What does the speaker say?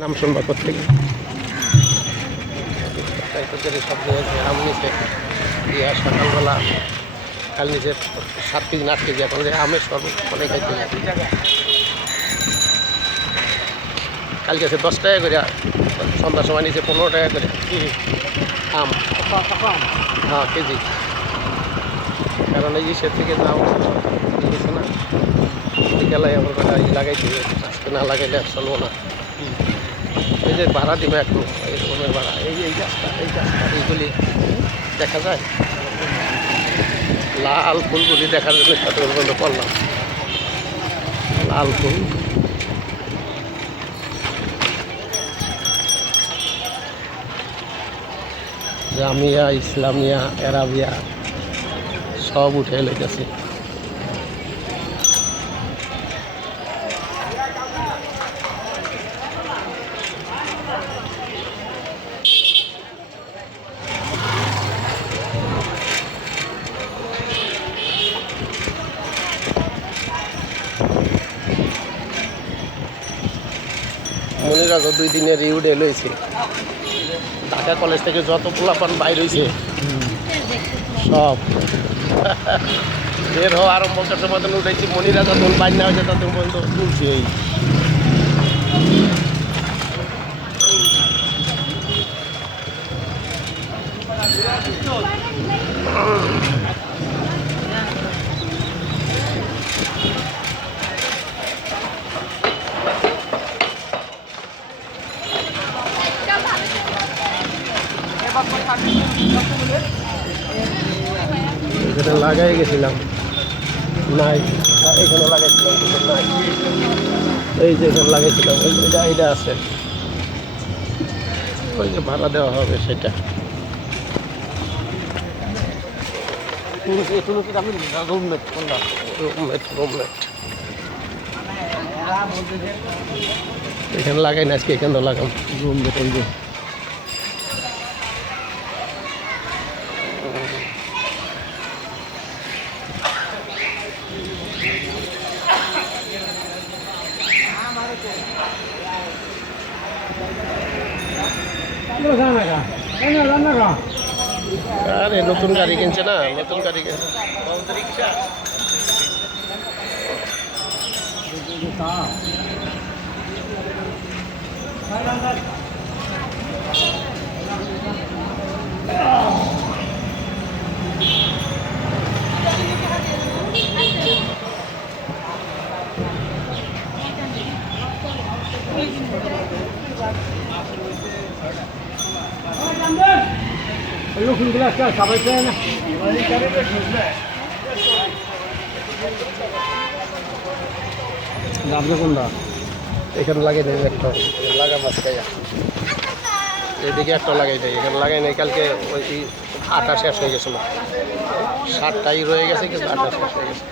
নাম শুনবা কোথেকে সব আম নিচে দিয়া সকালবেলা কাল নিচে 7 কেজি 8 কেজি এখন আমের শরবত অনেক খাইতে কালকে আছে 10 টাকা করে সন্ধ্যার সময় নিচে 15 টাকা করে আম হ্যাঁ কেজি কারণ এই সে থেকে দাম দিয়েছে না বিকেলায় আমার কথা লাগাইতে আজকে না লাগাইলে চলবো না এই যে ভাড়া দিবে একটু এই রকমের ভাড়া এই গাছটা এইগুলি দেখা যায় লাল ফুলগুলি দেখার জন্য কত পর্যন্ত করলাম লাল ফুল জামিয়া ইসলামিয়া এরাবিয়া সব উঠে লেগেছে মনিরাজ 2 দিনের রিউডে লইছে ঢাকা কলেজ থেকে যত পোলাপান বাইর হয়েছে সব বের হওয়া আরম্ভ করতে মতন উঠেছি মনিরাজ যখন বাইর না হয়েছে তখন পর্যন্ত তুলছি এই এখানে লাগাই গেছিলাম নাই এখানে লাগাইছিলাম কিন্তু নাই এই যে এখানে লাগাইছিলাম এটা আছে ওই যে ভাড়া দেওয়া হবে সেটা এখানে লাগাই না আজকে এখানে লাগাম রুম বেতন দিয়ে আরে নতুন গাড়ি কিনছে না নতুন গাড়ি কিনছে এখানে লাগাই দেয় একটা লাগা মাছ খাইয়া এদিকে একটা লাগাই দেয় এখানে লাগাই নেই কালকে ওই আটা শেষ হয়ে গেছিলো 7টাই রয়ে গেছে কিন্তু আটা শেষ হয়ে গেছে